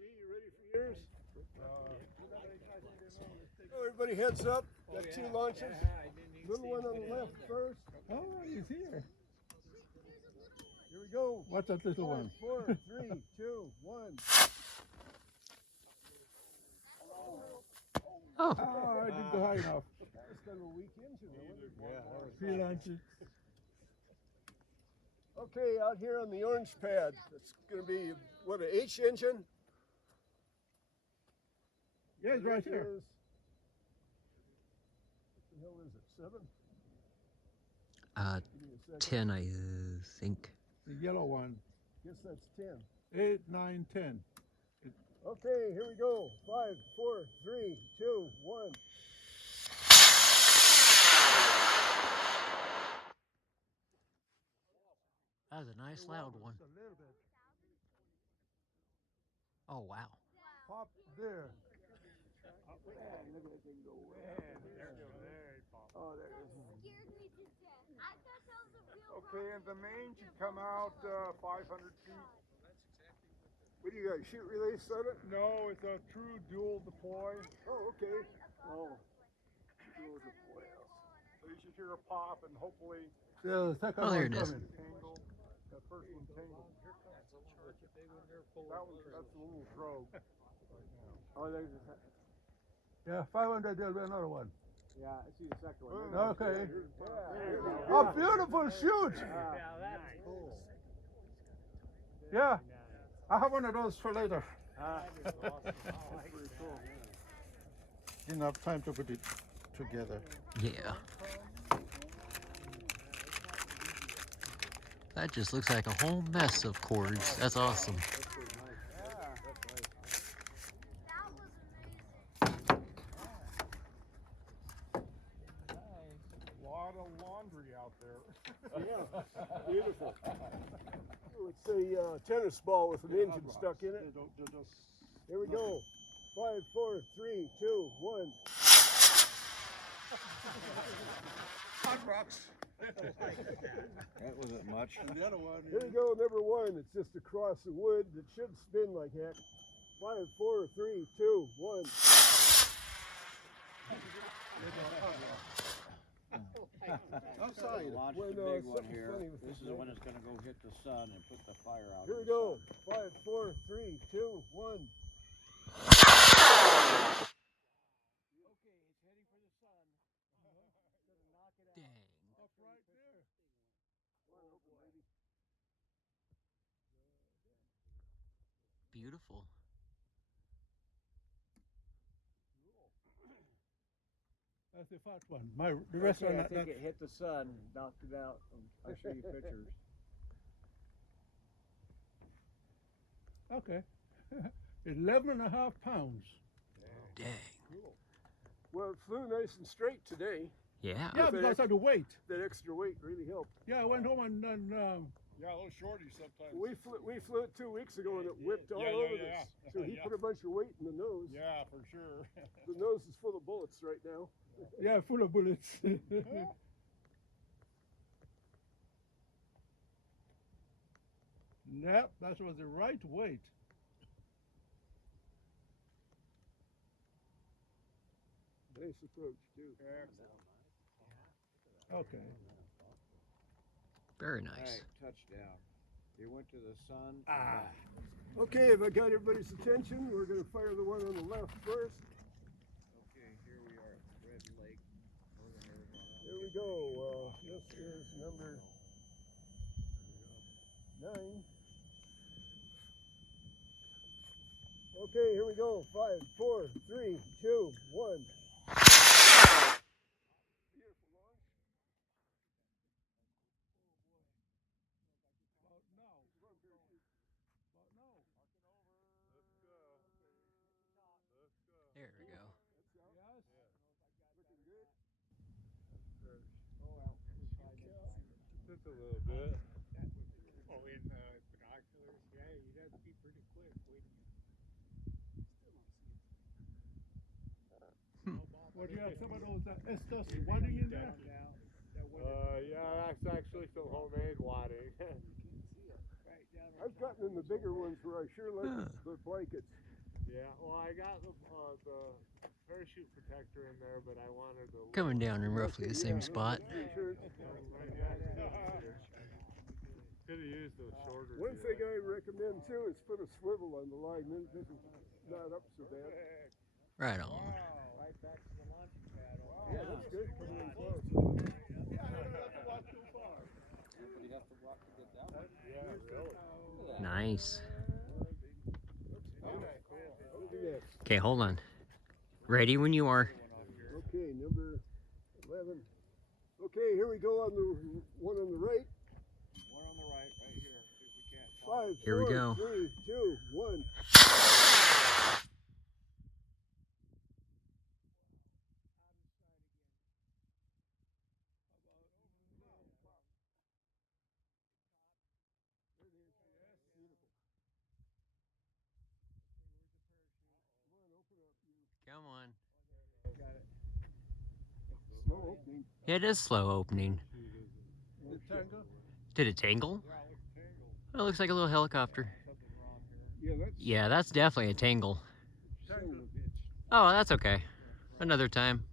You ready for yours? Oh, everybody heads up. Got two launches. Little one on the left first. Oh, he's here. Here we go. What's that little one? 4, 3, 2, 1. Oh. Oh, I didn't go high enough. That was kind of a weak engine. Yeah, 3 launches. Okay, out here on the orange pad, it's going to be, what, an H engine? Yeah, it's right here. What the hell is it, 7? Give me a second. 10, I think. The yellow one. Guess that's 10. 8, 9, 10. Okay, here we go. 5, 4, 3, 2, 1. That was a nice loud one. Just a little bit. Oh, wow. Pop there. Look at that thing go. Oh, there it is. Okay, and the main should come out 500 feet. What do you got, shoot release on it? No, it's a true dual deploy. Oh, okay. Oh, dual deploy. So you should hear a pop and hopefully The second Oh, there one it is. coming. tangle. That first one tangled. That's the little drogue right now. Oh, there's Yeah, 500, there'll be another one. yeah, I see the second one. Okay. Yeah. Oh, beautiful shoot. That's cool. Yeah, I have one of those for later. That's pretty cool. Didn't have time to put it together. Yeah. That just looks like a whole mess of cords. That's awesome. That's pretty nice. Yeah, A lot of laundry out there. Yeah, beautiful. It's a tennis ball with an engine stuck in it. Here we go. 5, 4, 3, 2, 1. Hot rocks. That wasn't much. And the other one. Here we go, number 1. It's just across the wood. It should spin like heck. 5, 4, 3, 2, 1. I'm sorry. Launched When, a big one something here. funny with This this is the one that's going to go hit the sun and put the fire out. Here of we the go. sun. 5, 4, 3, 2, 1. Dang. Up right there. Beautiful. That's the fat one. The rest Okay, are I not. think it hit the sun, knocked it out. I'll show you pictures. Okay. 11.5 pounds. Dang. Well, it flew nice and straight today. Yeah. Yeah, because of the weight. That extra weight really helped. Yeah, I went home and Yeah, a little shorty sometimes. We flew it 2 weeks ago and it whipped all Yeah, over yeah, us. yeah. So he Yeah. put a bunch of weight in the nose. Yeah, for sure. The nose is full of bullets right now. yeah, full of bullets. Yeah, that was the right weight. Nice approach too. Okay. Very All nice. right, touchdown. He went to the sun. and Ah. back. Okay, if I got everybody's attention, we're going to fire the one on the left first. Okay, here we are at Red Lake, Northern Arizona. Here we go. This is number 9. Okay, here we go. 5, 4, 3, 2, 1. There we go. Just a little bit. Oh, in binoculars? Yeah, you'd have to be pretty quick, wouldn't you? What do you have some of those Estes wadding in there? Yeah, that's actually some homemade wadding. I've gotten in the bigger ones where I sure like the blankets. Yeah, well, I got the parachute protector in there, but I wanted to. Coming down in roughly the same spot. Could have used those shorter. One thing I recommend too is put a swivel on the line, then this is not up so bad. Right on. Right back to the launching pad. Yeah, that's good. Coming in close. Nice. Look at this. Okay, hold on. Ready when you are. Okay, number 11. Okay, here we go on the one on the right. One on the right, right here. See if we can't. 5, Here we 4, go. 3, 2, 1. Come on. Slow opening. It is slow opening. Did it tangle? Oh, it looks like a little helicopter. Yeah, that's definitely a tangle. Oh, that's okay. Another time.